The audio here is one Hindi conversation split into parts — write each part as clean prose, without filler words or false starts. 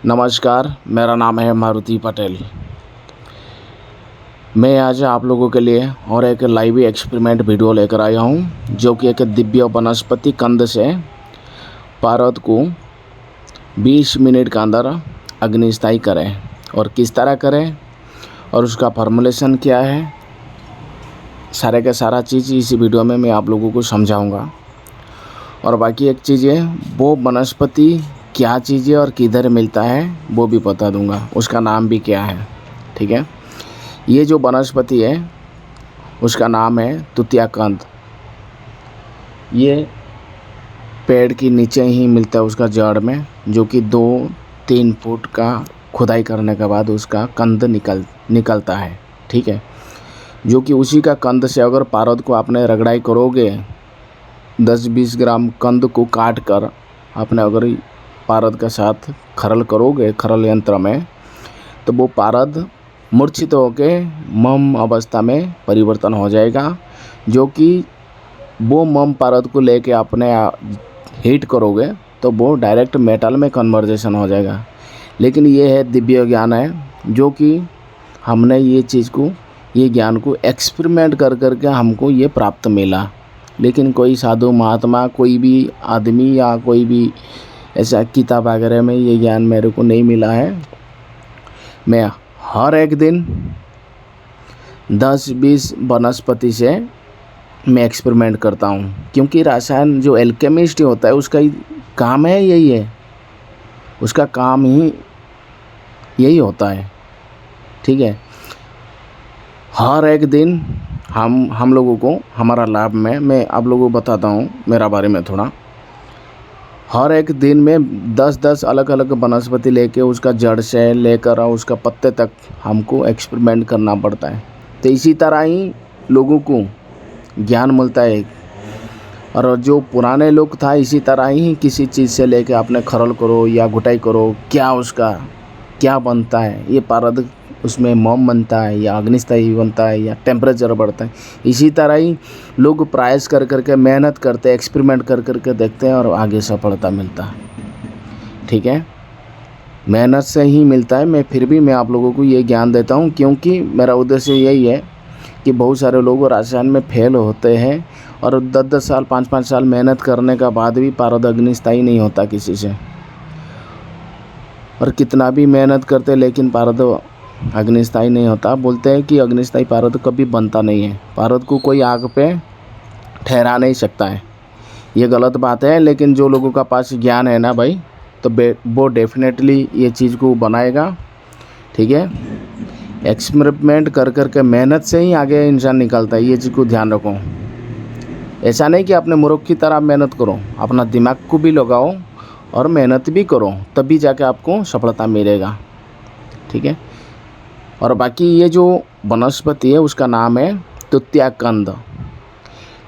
नमस्कार, मेरा नाम है मारुति पटेल। मैं आज आप लोगों के लिए और एक लाइव एक्सपेरिमेंट वीडियो लेकर आया हूं, जो कि एक दिव्य वनस्पति कंद से पारद को 20 मिनट के अंदर अग्निस्थायी करें और किस तरह करें और उसका फॉर्मूलेशन क्या है, सारे का सारा चीज़ इस वीडियो में मैं आप लोगों को समझाऊंगा। और बाकी एक चीज़ है, वो वनस्पति क्या चीज़ है और किधर मिलता है वो भी बता दूंगा, उसका नाम भी क्या है। ठीक है, ये जो वनस्पति है उसका नाम है तुतियाकंद। ये पेड़ के नीचे ही मिलता है, उसका जड़ में, जो कि 2-3 फुट का खुदाई करने के बाद उसका कंद निकलता है। ठीक है, जो कि उसी का कंद से अगर पारद को आपने रगड़ाई करोगे, 10-20 ग्राम कंद को काट कर आपने अगर पारद के साथ खरल करोगे खरल यंत्र में, तो वो पारद मूर्छित होके मम अवस्था में परिवर्तन हो जाएगा, जो कि वो मम पारद को लेके आपने हीट करोगे तो वो डायरेक्ट मेटल में कन्वर्जेशन हो जाएगा। लेकिन ये है दिव्य ज्ञान है, जो कि हमने ये ज्ञान को एक्सपेरिमेंट कर करके हमको ये प्राप्त मिला। लेकिन कोई साधु महात्मा, कोई भी आदमी या कोई भी ऐसा किताब वगैरह में ये ज्ञान मेरे को नहीं मिला है। मैं हर एक दिन 10-20 वनस्पति से मैं एक्सपेरिमेंट करता हूँ, क्योंकि रसायन जो एल्केमिस्ट होता है उसका ही काम है, यही है, उसका काम ही यही होता है। ठीक है, हर एक दिन हम लोगों को हमारा लाभ में मैं आप लोगों को बताता हूँ मेरा बारे में थोड़ा। हर एक दिन में 10-10 अलग अलग वनस्पति लेके उसका जड़ से लेकर उसका पत्ते तक हमको एक्सपेरिमेंट करना पड़ता है। तो इसी तरह ही लोगों को ज्ञान मिलता है। और जो पुराने लोग था, इसी तरह ही किसी चीज़ से लेके आपने खरल करो या घुटाई करो, क्या उसका क्या बनता है, ये पारद उसमें मोम बनता है या अग्निस्थायी बनता है या टेम्परेचर बढ़ता है। इसी तरह ही लोग प्रयास कर करके मेहनत करते हैं, एक्सपेरिमेंट कर करके देखते हैं और आगे सफलता मिलता है। ठीक है, मेहनत से ही मिलता है। मैं फिर भी आप लोगों को ये ज्ञान देता हूँ, क्योंकि मेरा उद्देश्य यही है कि बहुत सारे लोग रसायन में फेल होते हैं और 10-10 साल 5-5 साल मेहनत करने का बाद भी पारद अग्निस्थायी नहीं होता किसी से। और कितना भी मेहनत करते लेकिन पारद अग्निस्थायी नहीं होता। बोलते हैं कि अग्निस्थायी पारद कभी बनता नहीं है, पारद को कोई आग पे ठहरा नहीं सकता है। ये गलत बात है। लेकिन जो लोगों का पास ज्ञान है ना भाई, तो वो डेफिनेटली ये चीज़ को बनाएगा। ठीक है, एक्सपेरिमेंट कर करके मेहनत से ही आगे इंसान निकलता है, ये चीज़ को ध्यान रखो। ऐसा नहीं कि अपने मूर्ख की तरह मेहनत करो, अपना दिमाग को भी लगाओ और मेहनत भी करो, तभी जाके आपको सफलता मिलेगा। ठीक है, और बाकी ये जो वनस्पति है उसका नाम है तुतियाकंद।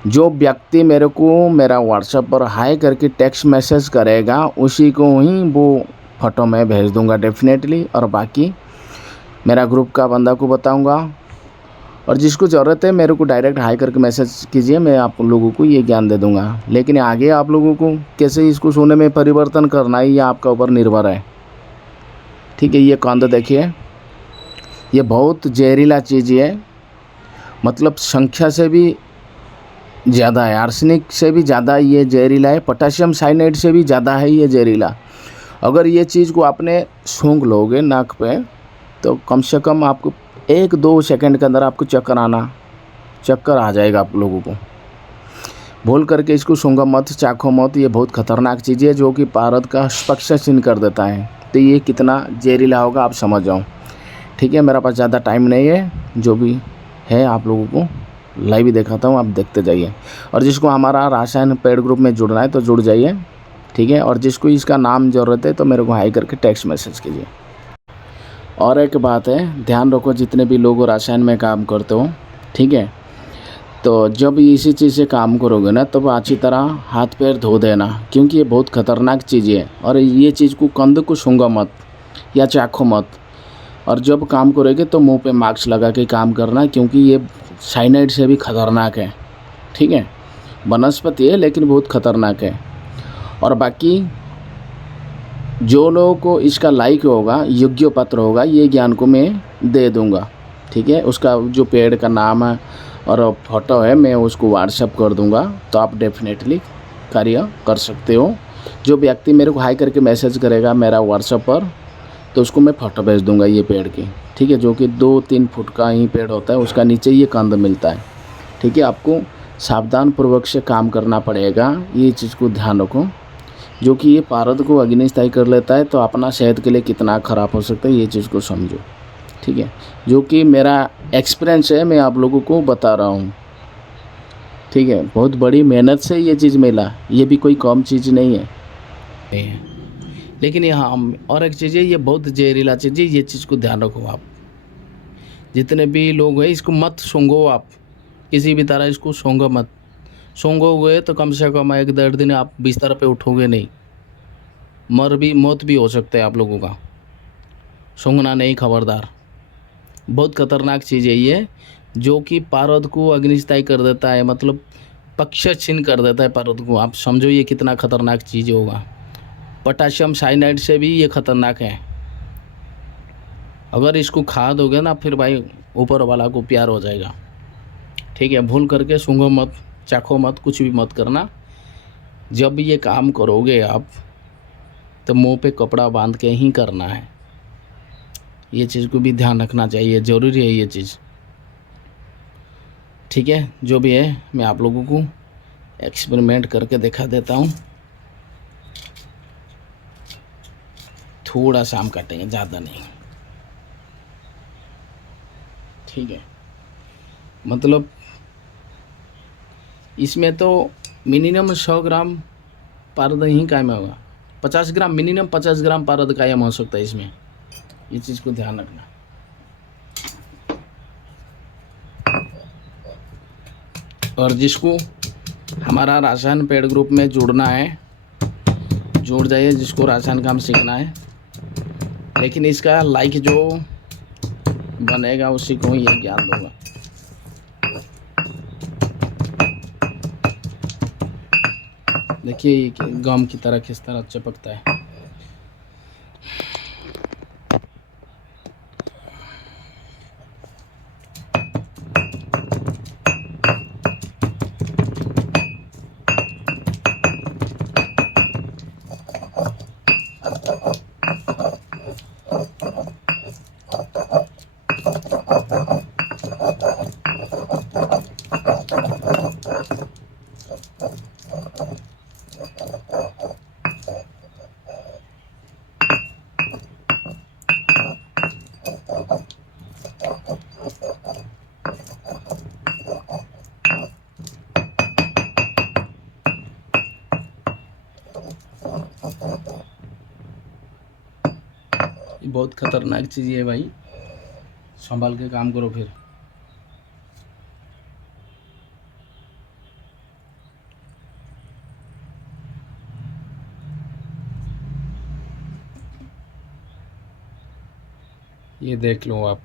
जो व्यक्ति मेरे को मेरा व्हाट्सएप पर हाई करके टेक्स्ट मैसेज करेगा, उसी को ही वो फ़ोटो मैं भेज दूंगा डेफिनेटली। और बाकी मेरा ग्रुप का बंदा को बताऊंगा, और जिसको ज़रूरत है मेरे को डायरेक्ट हाई करके मैसेज कीजिए, मैं आप लोगों को ये ज्ञान दे दूंगा। लेकिन आगे आप लोगों को कैसे इसको सोने में परिवर्तन करना है, ये आपका ऊपर निर्भर है। ठीक है, ये कंद देखिए, ये बहुत जहरीला चीज़ है, मतलब संख्या से भी ज़्यादा है, आर्सेनिक से भी ज़्यादा ये जहरीला है, पोटेशियम साइनाइड से भी ज़्यादा है ये जहरीला। अगर ये चीज़ को आपने सूंघ लोगे नाक पे, तो कम से कम आपको 1-2 सेकंड के अंदर आपको चक्कर आ जाएगा आप लोगों को। भूल करके इसको सूंघो मत, चाखो मत, ये बहुत ख़तरनाक चीज़ है, जो कि पारद का स्पष्ट चिन्ह कर देता है। तो ये कितना जहरीला होगा आप समझ जाओ। ठीक है, मेरा पास ज़्यादा टाइम नहीं है, जो भी है आप लोगों को लाइव ही दिखाता हूँ, आप देखते जाइए। और जिसको हमारा रासायन पेड ग्रुप में जुड़ना है तो जुड़ जाइए। ठीक है, और जिसको इसका नाम ज़रूरत है तो मेरे को हाई करके टेक्स्ट मैसेज कीजिए। और एक बात है, ध्यान रखो, जितने भी लोग रासायन में काम करते हो, ठीक है, तो जब इसी चीज़ से काम करोगे ना, तब अच्छी तरह हाथ पैर धो देना, क्योंकि ये बहुत ख़तरनाक चीज़ है। और ये चीज़ को कंद को सूंघो मत या चाखो मत। और जब काम करोगे तो मुंह पे मास्क लगा के काम करना, क्योंकि ये साइनाइड से भी खतरनाक है। ठीक है, वनस्पति है लेकिन बहुत खतरनाक है। और बाकी जो लोगों को इसका लाइक होगा, योग्य पात्र होगा, ये ज्ञान को मैं दे दूँगा। ठीक है, उसका जो पेड़ का नाम है और फ़ोटो है मैं उसको व्हाट्सएप कर दूँगा, तो आप डेफिनेटली कार्य कर सकते हो। जो व्यक्ति मेरे को हाई करके मैसेज करेगा मेरा व्हाट्सएप पर, तो उसको मैं फ़ोटो भेज दूँगा ये पेड़ की। ठीक है, जो कि 2-3 फुट का ही पेड़ होता है, उसका नीचे ये कंद मिलता है। ठीक है, आपको सावधानपूर्वक से काम करना पड़ेगा, ये चीज़ को ध्यान रखो। जो कि ये पारद को अग्निस्थायी कर लेता है तो अपना सेहत के लिए कितना ख़राब हो सकता है, ये चीज़ को समझो। ठीक है, जो कि मेरा एक्सपीरियंस है, मैं आप लोगों को बता रहा हूँ। ठीक है, बहुत बड़ी मेहनत से ये चीज़ मिला, ये भी कोई कम चीज़ नहीं है। लेकिन यहाँ और एक चीज़ है, ये बहुत जहरीला चीज़ है, ये चीज़ को ध्यान रखो आप। जितने भी लोग हैं इसको मत सूंघो आप, किसी भी तरह इसको सूंघो मत। सूंघोगे तो कम से कम 1-1.5 दिन आप बिस्तर पे उठोगे नहीं, मौत भी हो सकता है आप लोगों का। सूंघना नहीं, खबरदार। बहुत खतरनाक चीज़ है ये, जो कि पारद को अग्निस्थायी कर देता है, मतलब पक्ष छीन कर देता है पारद को। आप समझो ये कितना खतरनाक चीज़ होगा। पोटाशियम साइनाइड से भी ये खतरनाक है। अगर इसको खा दोगे ना, फिर भाई ऊपर वाला को प्यार हो जाएगा। ठीक है, भूल करके सूंघो मत, चाखो मत, कुछ भी मत करना। जब ये काम करोगे आप, तो मुंह पे कपड़ा बांध के ही करना है। ये चीज़ को भी ध्यान रखना चाहिए, ज़रूरी है ये चीज़। ठीक है, जो भी है मैं आप लोगों को एक्सपेरिमेंट करके दिखा देता हूँ। थोड़ा सा आम काटेंगे, ज़्यादा नहीं। ठीक है, मतलब इसमें तो मिनिमम 100 ग्राम पारद ही कायम होगा। 50 ग्राम, मिनिमम 50 ग्राम पारद कायम हो सकता है इसमें। ये चीज़ को ध्यान रखना। और जिसको हमारा रासायन पेड ग्रुप में जुड़ना है, जुड़ जाइए, जिसको रासायन काम सीखना है। लेकिन इसका लाइक जो बनेगा उसी को ही ये ज्ञान दूंगा। देखिए ये गम की तरह किस तरह चिपकता है। ये बहुत खतरनाक चीज़ है भाई, संभाल के काम करो फिर। ये देख लो आप।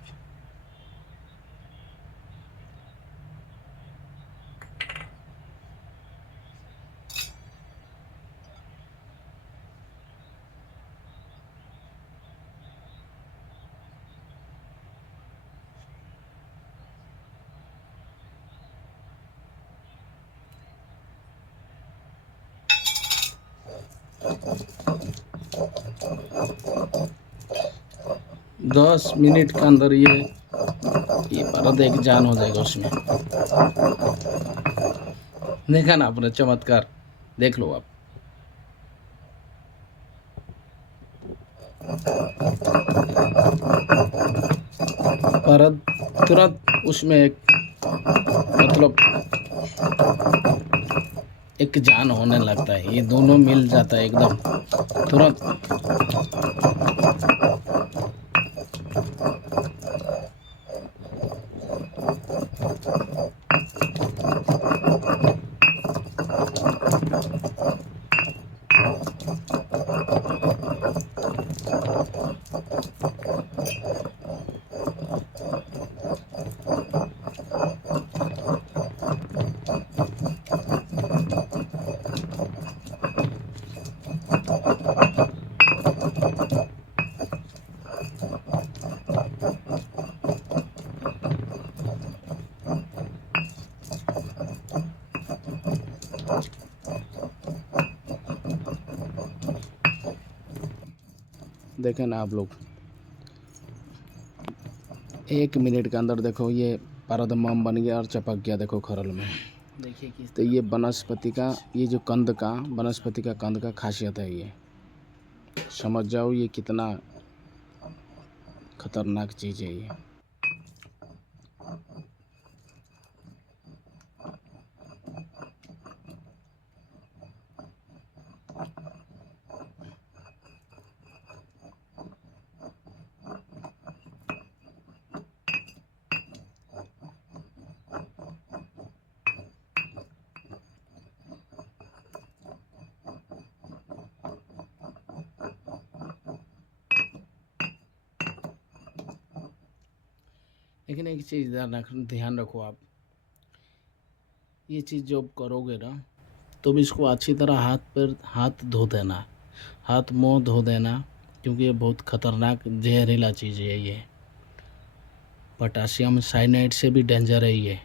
दस मिनट के अंदर ये पारद एक जान हो जाएगा उसमें। देखा ना आपने चमत्कार, देख लो आप। पारद तुरंत उसमें एक, मतलब एक जान होने लगता है। ये दोनों मिल जाता है एकदम तुरंत। देखें ना आप लोग, 1 मिनट के अंदर देखो ये पारदमम बन गया और चपक गया, देखो खरल में। देखिए किस तो ये वनस्पति का, ये जो कंद का, वनस्पति का कंद का खासियत है। ये समझ जाओ ये कितना खतरनाक चीज़ है ये। लेकिन एक चीज़ ध्यान रखो आप, ये चीज़ जब करोगे ना तो भी इसको अच्छी तरह हाथ धो देना, हाथ मुँह धो देना, क्योंकि ये बहुत खतरनाक जहरीला चीज़ है ये। पोटासियम साइनाइड से भी डेंजर है ये।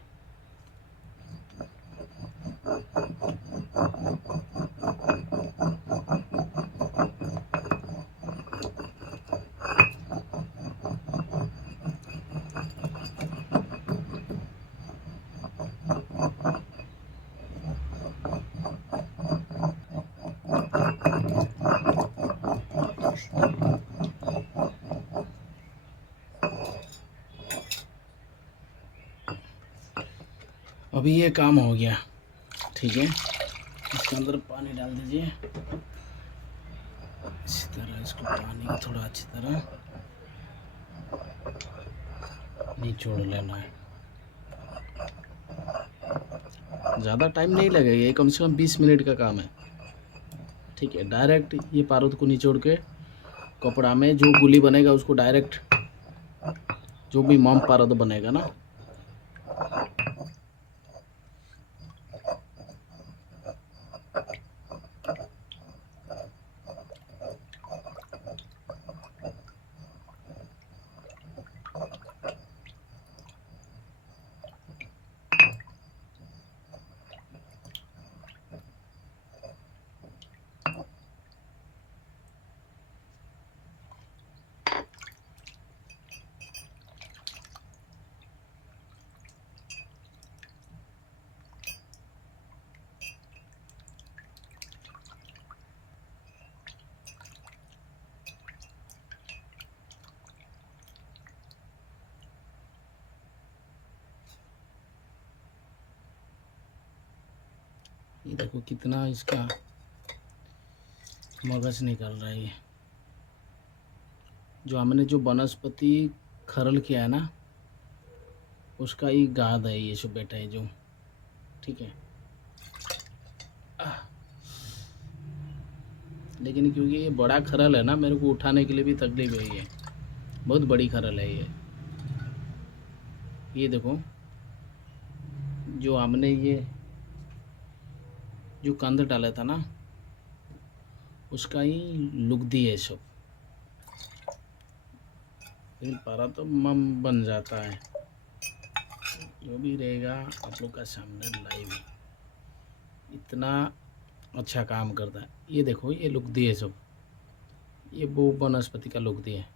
अभी ये काम हो गया, ठीक है। इसके अंदर पानी डाल दीजिए, इसी तरह इसको पानी को थोड़ा अच्छी तरह निचोड़ लेना है। ज़्यादा टाइम नहीं लगेगा, ये कम से कम 20 मिनट का काम है, ठीक है। डायरेक्ट ये पारद को निचोड़ के कपड़ा में जो गुली बनेगा उसको डायरेक्ट, जो भी मम पारद बनेगा ना, ये देखो कितना इसका मगज निकल रहा है। ये जो हमने जो वनस्पति खरल किया है ना, उसका ही गाद है ये, जो बैठा है जो, ठीक है। लेकिन क्योंकि ये बड़ा खरल है ना, मेरे को उठाने के लिए भी तकलीफ है। ये बहुत बड़ी खरल है ये देखो, जो हमने ये जो कंद डाला था ना, उसका ही लुगदी है सब। लेकिन पारा तो मम बन जाता है। जो भी रहेगा आप लोग का सामने लाइव, इतना अच्छा काम करता है। ये देखो ये लुगदी है सब, ये वो वनस्पति का लुगदी है।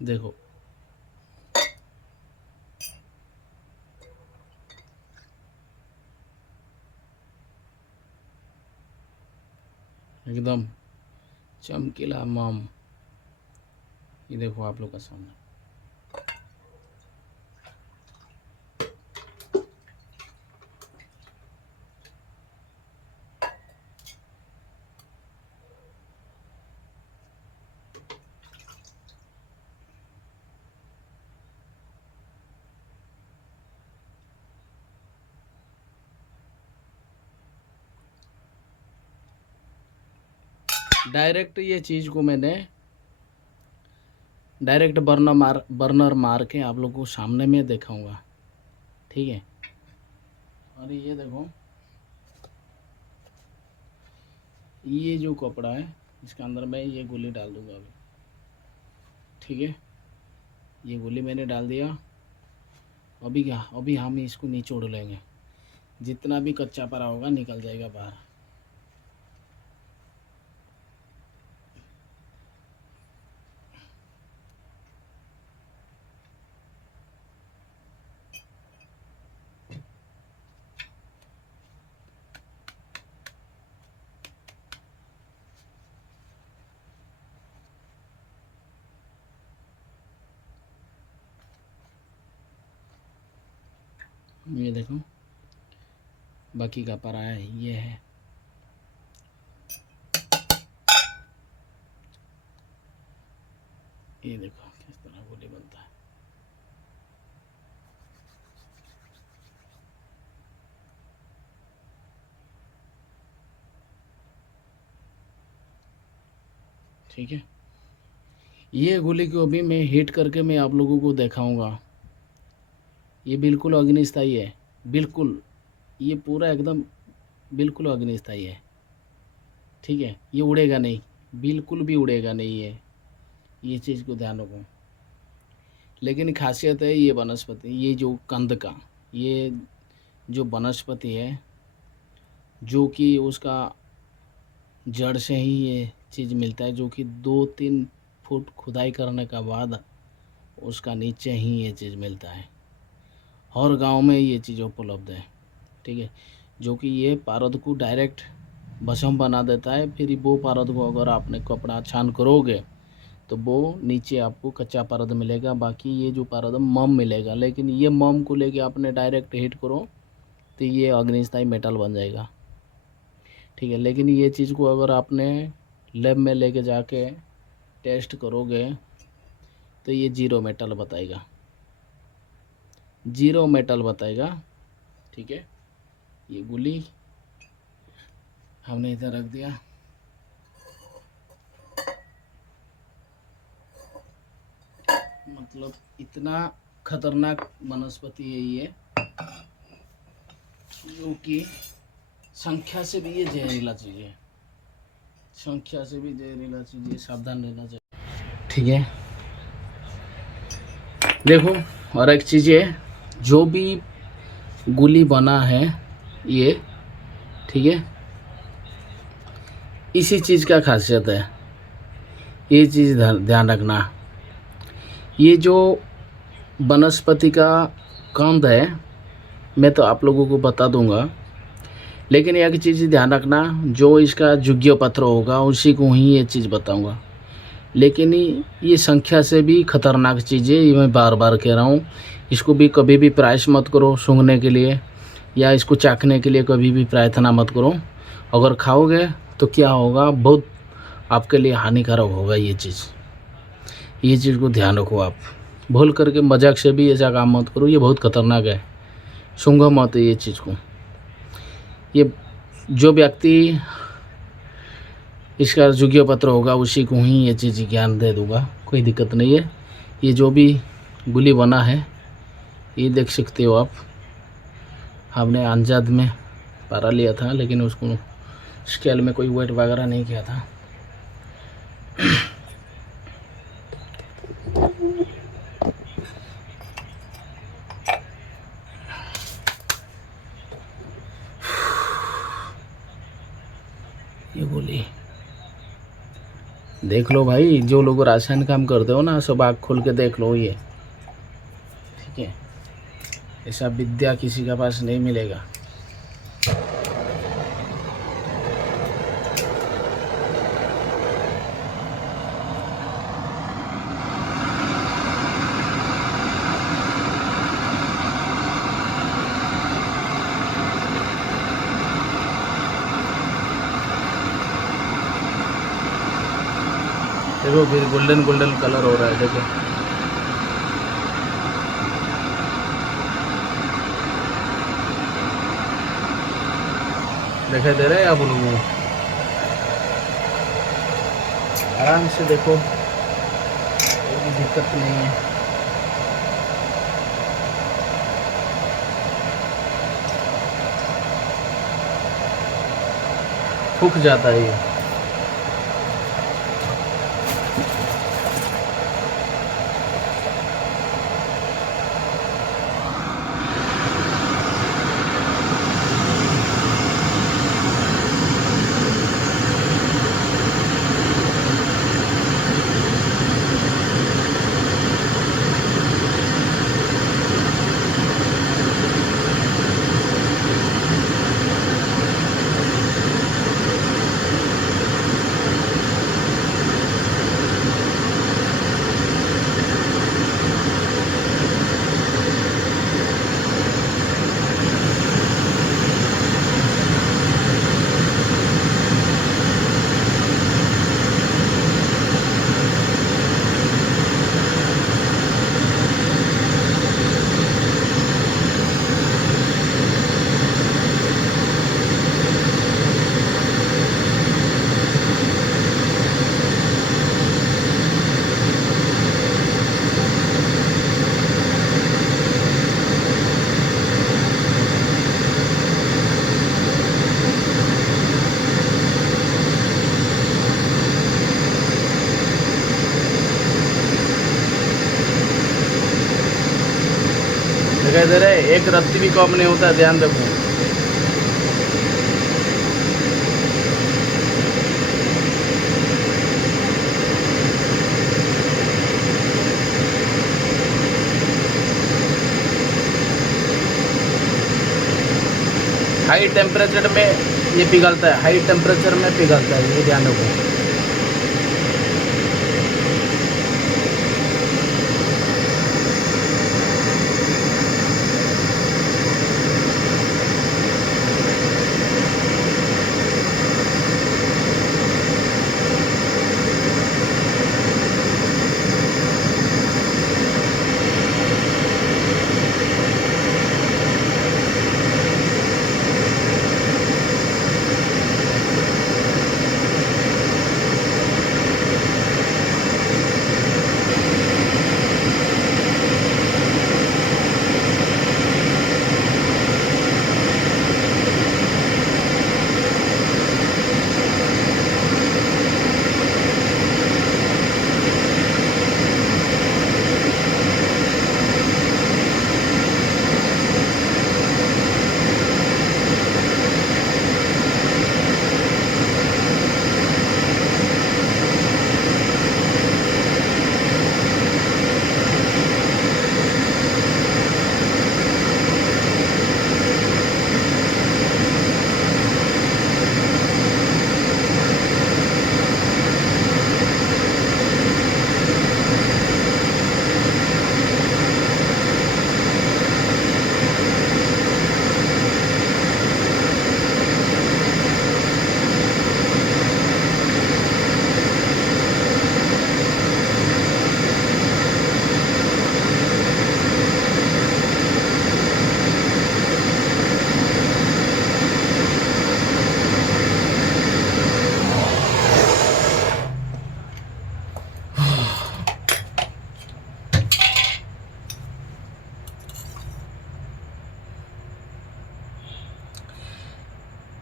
देखो एकदम चमकीला मम, ये देखो आप लोग का सामने। डायरेक्ट ये चीज़ को मैंने डायरेक्ट बर्नर मार के आप लोगों को सामने में दिखाऊंगा, ठीक है। और ये देखो, ये जो कपड़ा है इसके अंदर मैं ये गोली डाल दूंगा अभी, ठीक है। ये गोली मैंने डाल दिया। अभी हम इसको निचोड़ लेंगे, जितना भी कच्चा पड़ा होगा निकल जाएगा बाहर। ये देखो, बाकी का पड़ा है ये है। ये देखो किस तरह गोली बनता है। ठीक है, ये गोली को अभी मैं हीट करके मैं आप लोगों को दिखाऊंगा। ये बिल्कुल अग्निस्थायी है, बिल्कुल, ये पूरा एकदम बिल्कुल अग्निस्थायी है, ठीक है। ये उड़ेगा नहीं, बिल्कुल भी उड़ेगा नहीं है, ये चीज़ को ध्यान रखो। लेकिन खासियत है ये वनस्पति, ये जो कंद का ये जो वनस्पति है, जो कि उसका जड़ से ही ये चीज़ मिलता है, जो कि 2-3 फुट खुदाई करने का बाद उसका नीचे ही ये चीज़ मिलता है। हर गांव में ये चीज़ उपलब्ध है, ठीक है। जो कि ये पारद को डायरेक्ट भस्म बना देता है। फिर वो पारद को अगर आपने कपड़ा छान करोगे तो वो नीचे आपको कच्चा पारद मिलेगा, बाकी ये जो पारद मम मिलेगा। लेकिन ये मम को लेके आपने डायरेक्ट हीट करो तो ये अग्निस्थायी मेटल बन जाएगा, ठीक है। लेकिन ये चीज़ को अगर आपने लैब में लेके जाके टेस्ट करोगे तो ये जीरो मेटल बताएगा, जीरो मेटल बताएगा, ठीक है। ये गोली हमने इधर रख दिया। मतलब इतना खतरनाक वनस्पति है ये, जो कि संख्या से भी ये जहरीला चीज़ है, संख्या से भी जहरीला चीज़ है, सावधान रहना चाहिए, ठीक है। देखो, और एक चीज़ है, जो भी गोली बना है ये, ठीक है, इसी चीज़ का खासियत है, ये चीज़ ध्यान रखना। ये जो वनस्पति का कंद है मैं तो आप लोगों को बता दूंगा, लेकिन एक चीज़ ध्यान रखना, जो इसका युग्य पत्र होगा उसी को ही ये चीज़ बताऊंगा। लेकिन ये संख्या से भी खतरनाक चीज़ है, ये मैं बार बार कह रहा हूँ। इसको भी कभी भी प्रयास मत करो सूंघने के लिए या इसको चाखने के लिए, कभी भी प्रार्थना मत करो। अगर खाओगे तो क्या होगा, बहुत आपके लिए हानिकारक होगा ये चीज़ को ध्यान रखो। आप भूल करके मजाक से भी ऐसा काम मत करो, ये बहुत खतरनाक है, सूंघो मत ये चीज़ को। ये जो व्यक्ति इसका योग्य पत्र होगा उसी को ही ये चीज़ ज्ञान दे दूंगा, कोई दिक्कत नहीं है। ये जो भी गोली बना है ये देख सकते हो आप, हमने अंजाद में पारा लिया था, लेकिन उसको स्केल में कोई वेट वगैरह नहीं किया था। ये गोली देख लो भाई, जो लोग रासायन काम करते हो ना, सब आँख खोल के देख लो ये, ठीक है। ऐसा विद्या किसी के पास नहीं मिलेगा। देखो फिर गोल्डन गोल्डन कलर हो रहा है, देखो दिखाई दे रहा है आप लोगों को। आराम से देखो, कोई भी दिक्कत नहीं है। सूख जाता है ये। दिखाई दे रहा है, एक रत्ती भी कम नहीं होता, ध्यान रखो। हाई टेम्परेचर में ये पिघलता है, हाई टेम्परेचर में पिघलता है, ये ध्यान रखो।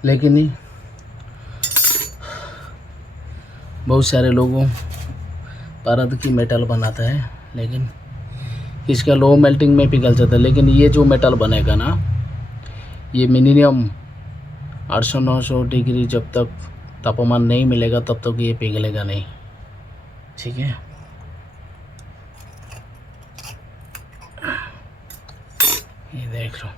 लेकिन नहीं, बहुत सारे लोगों पारद की मेटल बनाता है, लेकिन इसका लो मेल्टिंग में पिघल जाता है। लेकिन ये जो मेटल बनेगा ना, ये मिनिमम 800-900 डिग्री जब तक तापमान नहीं मिलेगा तब तक ये पिघलेगा नहीं, ठीक है। ये देख लो,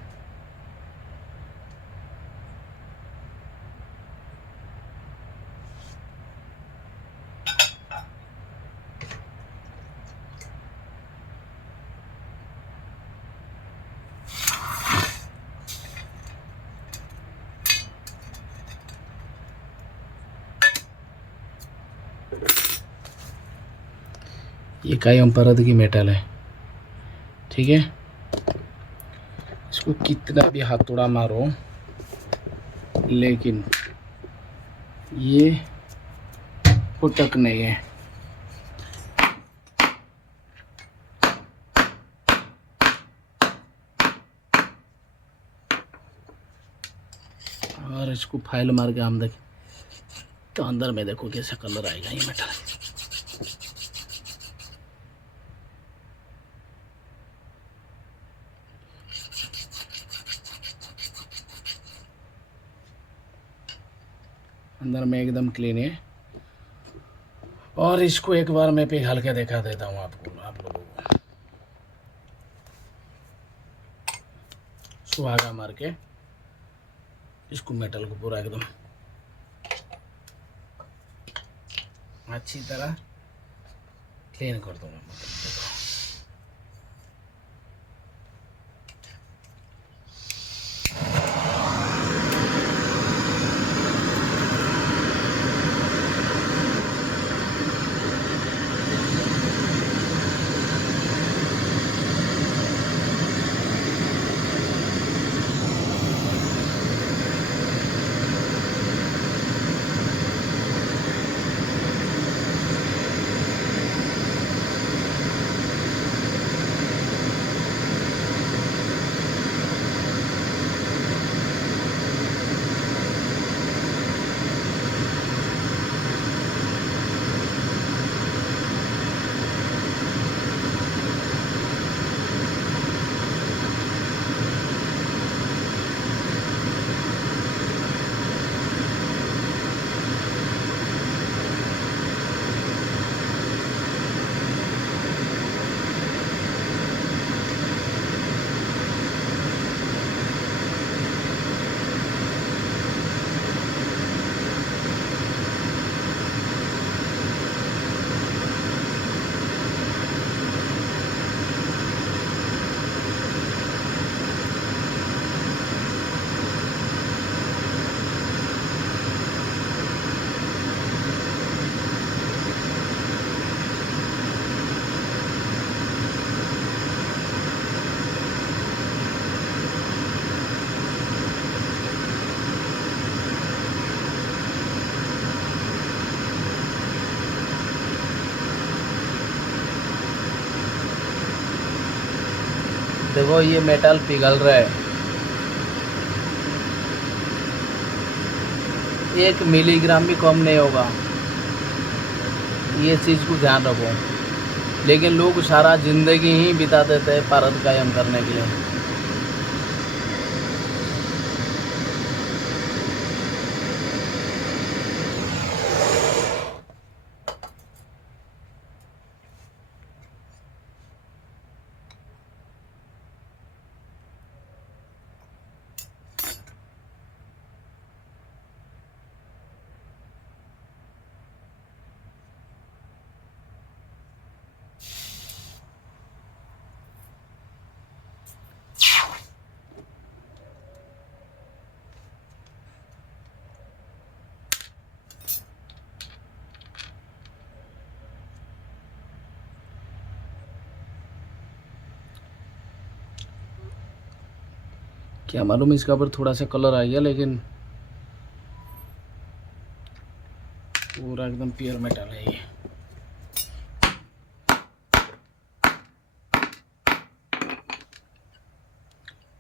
ये कायम परत की मेटल है, ठीक है। इसको कितना भी हथौड़ा मारो, लेकिन ये फुटक नहीं है। और इसको फाइल मार के हम देखें तो अंदर में देखो कैसा कलर आएगा ये मेटल। अंदर में एकदम क्लीन है। और इसको एक बार मैं पिघाल के दिखा देता हूँ आप लोगों को। सुहागा मार के इसको मेटल को पूरा एकदम अच्छी तरह क्लीन कर दूंगा। देखो देखो ये मेटल पिघल रहा है, 1 मिलीग्राम भी कम नहीं होगा। ये चीज़ को ध्यान रखो। लेकिन लोग सारा ज़िंदगी ही बिता देते हैं पारद कायम करने के लिए। क्या मालूम इसका पर थोड़ा सा कलर आ गया, लेकिन पूरा एकदम प्योर मेटल है ये।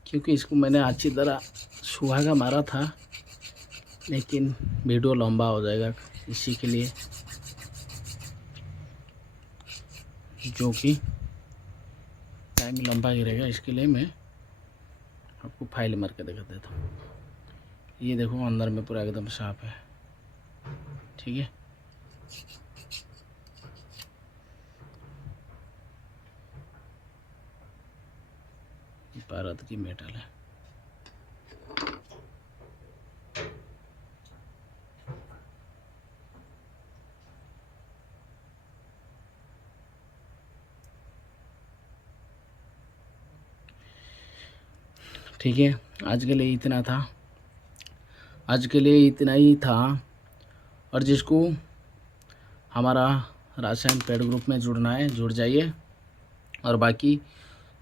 क्योंकि इसको मैंने अच्छी तरह सुहागा मारा था, लेकिन वीडियो लंबा हो जाएगा इसी के लिए, जो कि टाइम लंबा ही रहेगा। इसके लिए मैं आपको फाइल मार के दिखा देता हूँ। ये देखो अंदर में पूरा एकदम साफ है, ठीक है। ये पारद की मेटल है। ठीक है, आज के लिए इतना था। आज के लिए इतना ही था। और जिसको हमारा रासायन पेड ग्रुप में जुड़ना है जुड़ जाइए। और बाकी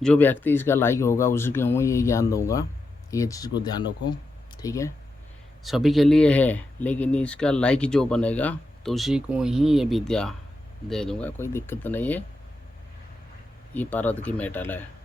जो व्यक्ति इसका लाइक होगा उसी को मैं ये ज्ञान दूंगा, ये चीज़ को ध्यान रखो, ठीक है। सभी के लिए है, लेकिन इसका लाइक जो बनेगा तो उसी को ही ये विद्या दे दूंगा, कोई दिक्कत नहीं है। ये पारद की मेटल है।